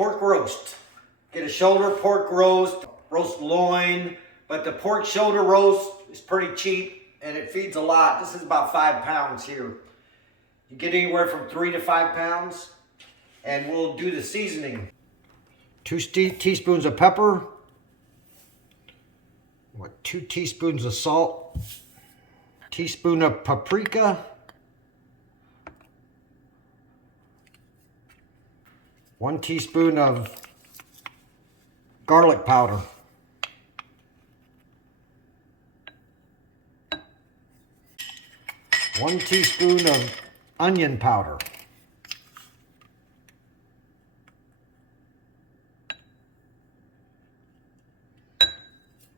pork roast. Get a shoulder pork roast, roast loin, but the pork shoulder roast is pretty cheap and it feeds a lot. This is about 5 pounds here. You get anywhere from 3 to 5 pounds, and we'll do the seasoning. 2 teaspoons of pepper, 2 teaspoons of salt, teaspoon of paprika, 1 teaspoon of garlic powder, 1 teaspoon of onion powder,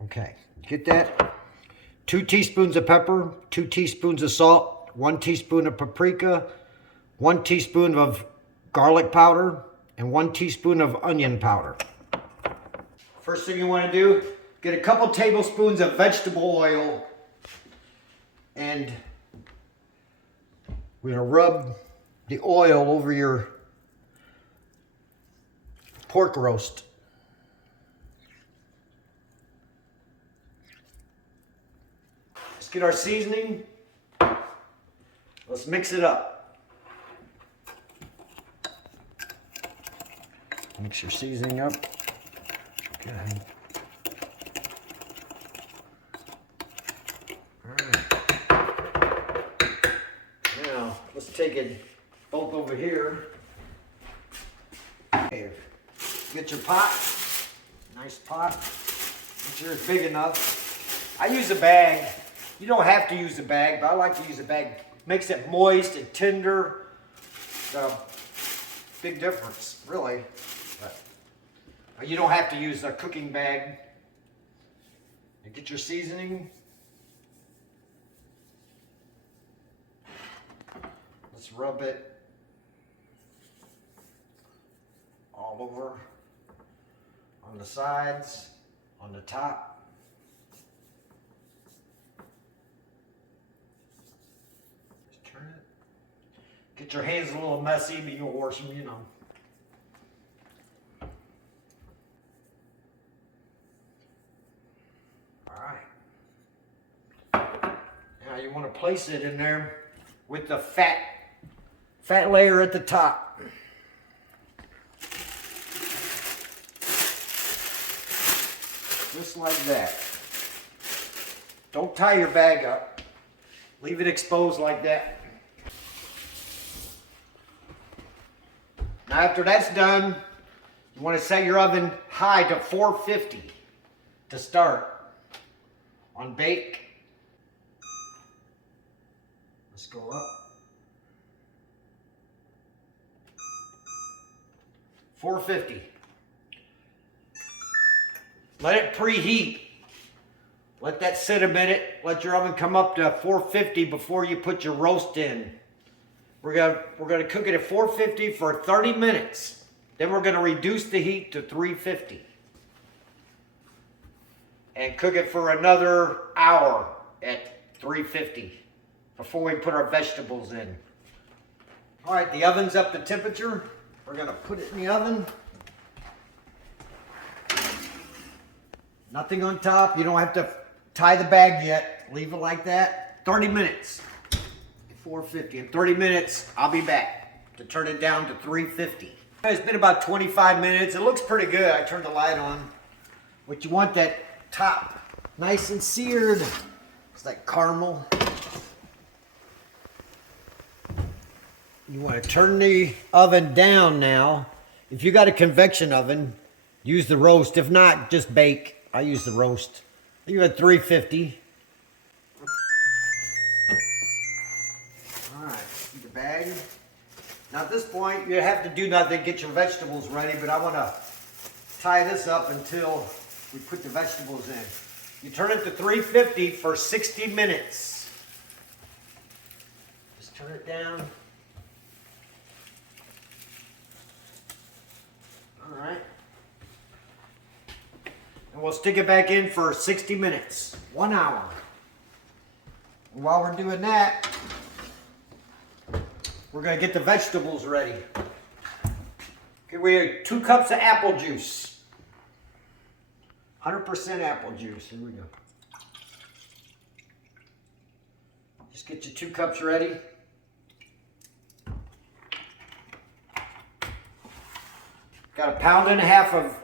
okay, get that? 2 teaspoons of pepper, 2 teaspoons of salt, 1 teaspoon of paprika, 1 teaspoon of garlic powder, and 1 teaspoon of onion powder. First thing you want to do, get a couple tablespoons of vegetable oil, and we're going to rub the oil over your pork roast. Let's get our seasoning. Let's mix it up. Mix your seasoning up. Okay. All right. Now, let's take it both over here. Okay. Get your pot. Nice pot. Make sure it's big enough. I use a bag. You don't have to use a bag, but I like to use a bag. Makes it moist and tender. So, big difference, really. But you don't have to use a cooking bag. And get your seasoning. Let's rub it all over, on the sides, on the top. Just turn it. Get your hands a little messy, but you'll wash them, you know. Now you want to place it in there with the fat layer at the top. Just like that. Don't tie your bag up. Leave it exposed like that. Now after that's done, you want to set your oven high to 450 to start. On bake. Let's go up. 450. Let it preheat. Let that sit a minute. Let your oven come up to 450 before you put your roast in. We're gonna cook it at 450 for 30 minutes. Then we're gonna reduce the heat to 350. And cook it for another hour at 350 before we put our vegetables in. All right, the oven's up to temperature. We're gonna put it in the oven. Nothing on top. You don't have to tie the bag yet. Leave it like that. 30 minutes at 450. In 30 minutes, I'll be back to turn it down to 350. It's been about 25 minutes. It looks pretty good. I turned the light on. What you want, that top nice and seared. It's like caramel. You want to turn the oven down now. If you got a convection oven, use the roast. If not, just bake. I use the roast. Leave it at 350. All right, get the bag. Now at this point, you have to do nothing, get your vegetables ready, but I want to tie this up until we put the vegetables in. You turn it to 350 for 60 minutes. Just turn it down. All right. And we'll stick it back in for 60 minutes, 1 hour. And while we're doing that, we're going to get the vegetables ready. Okay, we have 2 cups of apple juice. 100% apple juice. Here we go. Just get your 2 cups ready. Got 1.5 pounds of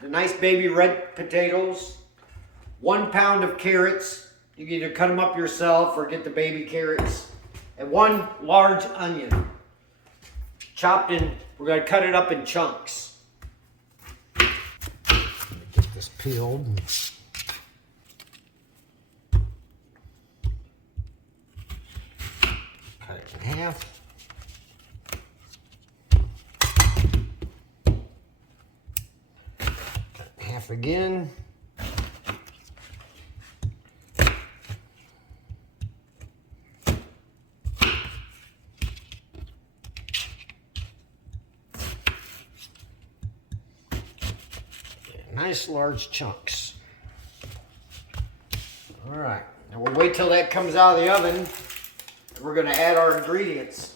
the nice baby red potatoes. 1 pound of carrots. You can either cut them up yourself or get the baby carrots. And 1 large onion. Chopped in, we're going to cut it up in chunks. Get this peeled. Cut it in half. Cut it in half again. Nice large chunks. All right, now we'll wait till that comes out of the oven. We're going to add our ingredients,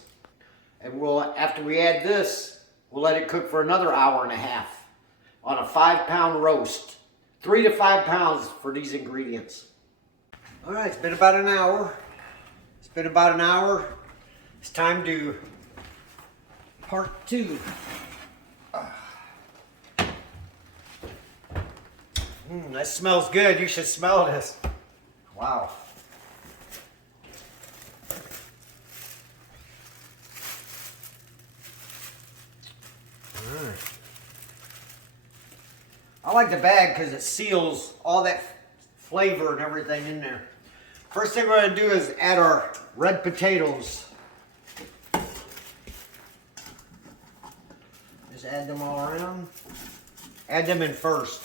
and after we add this, we'll let it cook for another 1.5 hours on a 5-pound roast. 3 to 5 pounds for these ingredients. All right, it's been about an hour. It's time to part 2. That smells good. You should smell this. Wow. All right. I like the bag because it seals all that flavor and everything in there. First thing we're going to do is add our red potatoes. Just add them all around. Add them in first.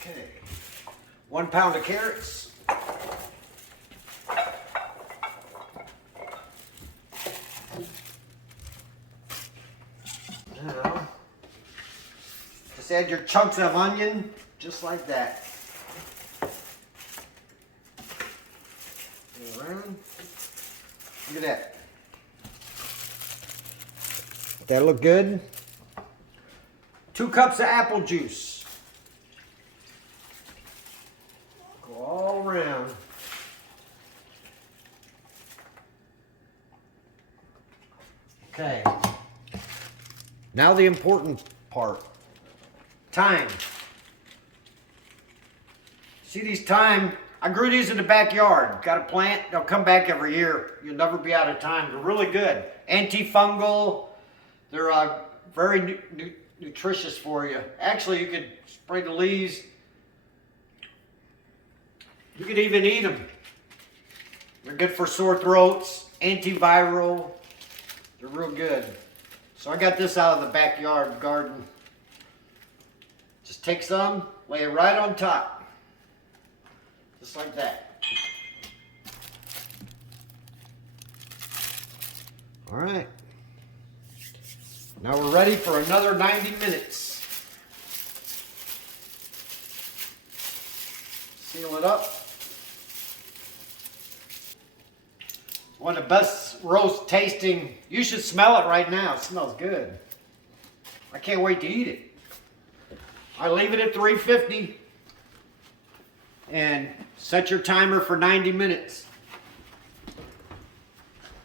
Okay, 1 pound of carrots. Now, just add your chunks of onion, just like that. Go around. Look at that. That look good? 2 cups of apple juice. Go all around. Okay. Now the important part. Thyme. See these thyme? I grew these in the backyard. Got a plant. They'll come back every year. You'll never be out of thyme. They're really good. Antifungal. They're very nutritious for you. Actually, you could spray the leaves. You could even eat them. They're good for sore throats, antiviral. They're real good. So I got this out of the backyard garden. Just take some, lay it right on top. Just like that. All right. Now we're ready for another 90 minutes. Seal it up. It's one of the best roast tasting. You should smell it right now. It smells good. I can't wait to eat it. I leave it at 350 and set your timer for 90 minutes.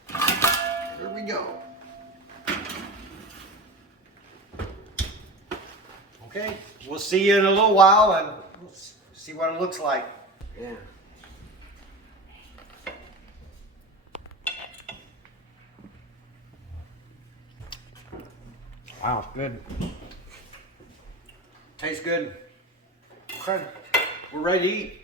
Here we go. Okay, we'll see you in a little while and we'll see what it looks like. Yeah. Wow, good. Tastes good. Okay, we're ready to eat.